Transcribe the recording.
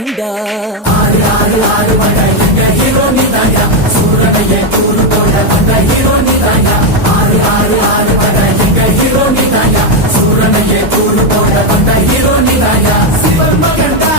போண்டா. ஆறு ஆறு ஆறு வந்த எங்க ஹீரோ நீதாயா, சூரனையே கூறு போட வந்த ஹீரோ நீதாயா. ஆறு ஆறு ஆறு வந்த எங்க ஹீரோ நீதாயா, சூரனையே கூறு போட வந்த ஹீரோ நீதாயா. சிவன் மகன்டா